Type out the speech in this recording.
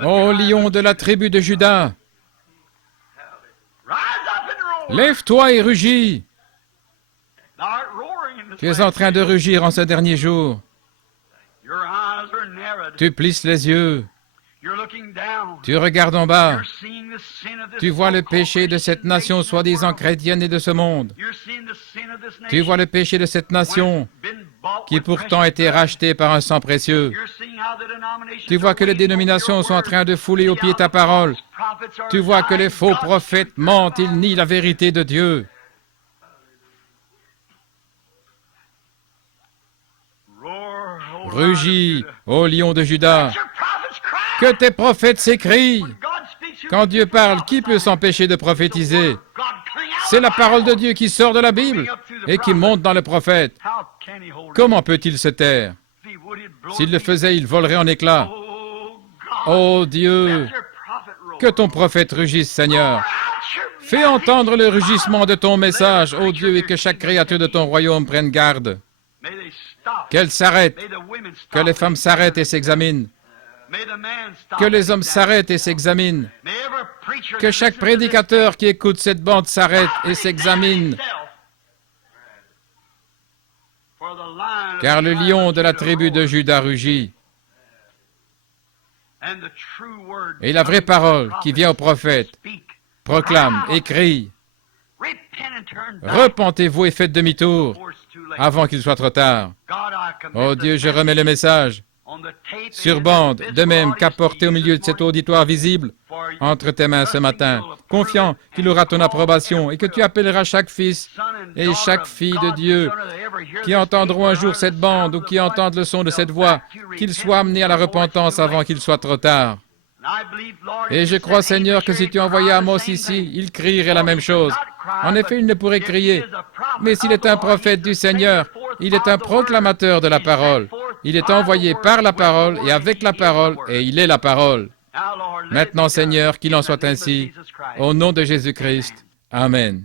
Ô lion de la tribu de Juda, lève-toi et rugis. Tu es en train de rugir en ce dernier jour. Tu plisses les yeux. Tu regardes en bas. Tu vois le péché de cette nation soi-disant chrétienne et de ce monde. Tu vois le péché de cette nation qui pourtant a été rachetée par un sang précieux. Tu vois que les dénominations sont en train de fouler aux pieds ta parole. Tu vois que les faux prophètes mentent, ils nient la vérité de Dieu. Rugis, ô lion de Juda, que tes prophètes s'écrient. Quand Dieu parle, qui peut s'empêcher de prophétiser? C'est la parole de Dieu qui sort de la Bible et qui monte dans le prophète. Comment peut-il se taire? S'il le faisait, il volerait en éclats. Ô Dieu, que ton prophète rugisse, Seigneur. Fais entendre le rugissement de ton message, ô Dieu, et que chaque créature de ton royaume prenne garde. Qu'elle s'arrête, que les femmes s'arrêtent et s'examinent, que les hommes s'arrêtent et s'examinent, que chaque prédicateur qui écoute cette bande s'arrête et s'examine, car le lion de la tribu de Juda rugit. Et la vraie parole qui vient au prophète proclame et crie, repentez-vous et faites demi-tour avant qu'il soit trop tard. Oh Dieu, je remets le message sur bande, de même qu'apporté au milieu de cet auditoire visible, entre tes mains ce matin, confiant qu'il aura ton approbation et que tu appelleras chaque fils et chaque fille de Dieu qui entendront un jour cette bande ou qui entendent le son de cette voix, qu'ils soient amenés à la repentance avant qu'il soit trop tard. Et je crois, Seigneur, que si tu envoyais Amos ici, il crierait la même chose. En effet, il ne pourrait crier, mais s'il est un prophète du Seigneur, il est un proclamateur de la parole. Il est envoyé par la parole et avec la parole, et il est la parole. Maintenant, Seigneur, qu'il en soit ainsi, au nom de Jésus-Christ. Amen.